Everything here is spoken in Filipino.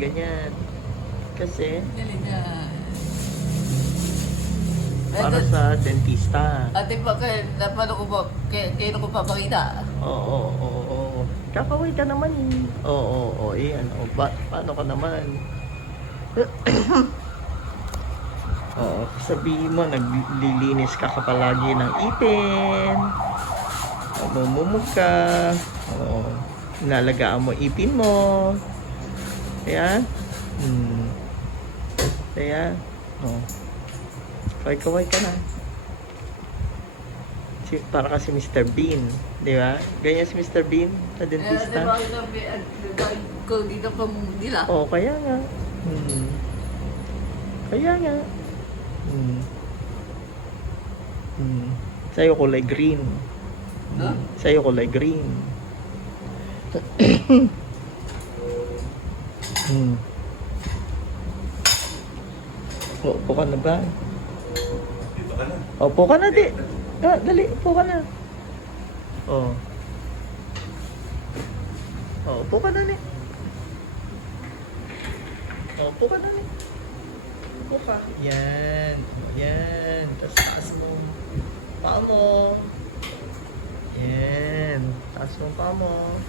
Ganyan. Kasi, Galing na. para sa dentista. Ate pa kayo, paano ko pa, kayo ko papakita? Oo. Kakaway ka naman eh. Oo. Iyan. Paano ka naman? Oo. Sabihin mo, naglilinis ka palagi ng ipin. Namumumog ka. Oo. Inalagaan mo ipin mo. Ayan. Ayan. Oo. Kaway-kaway ka na. Para kasi Mr. Bean. Di ba? Ganyan si Mr. Bean sa dentista. Ko dito pa nila. Oo, kaya nga. Kaya nga. Sa'yo kulay green. Huh? Sa'yo kulay green. Upo ka na ba? Dito ka na. Upo ka na, di. Dali, upo ka na. Upo ka na, ni. Upo ka na, ni. Upo ka. Yan. Taas mo. Paa mo. Yan. Taas mo paa mo.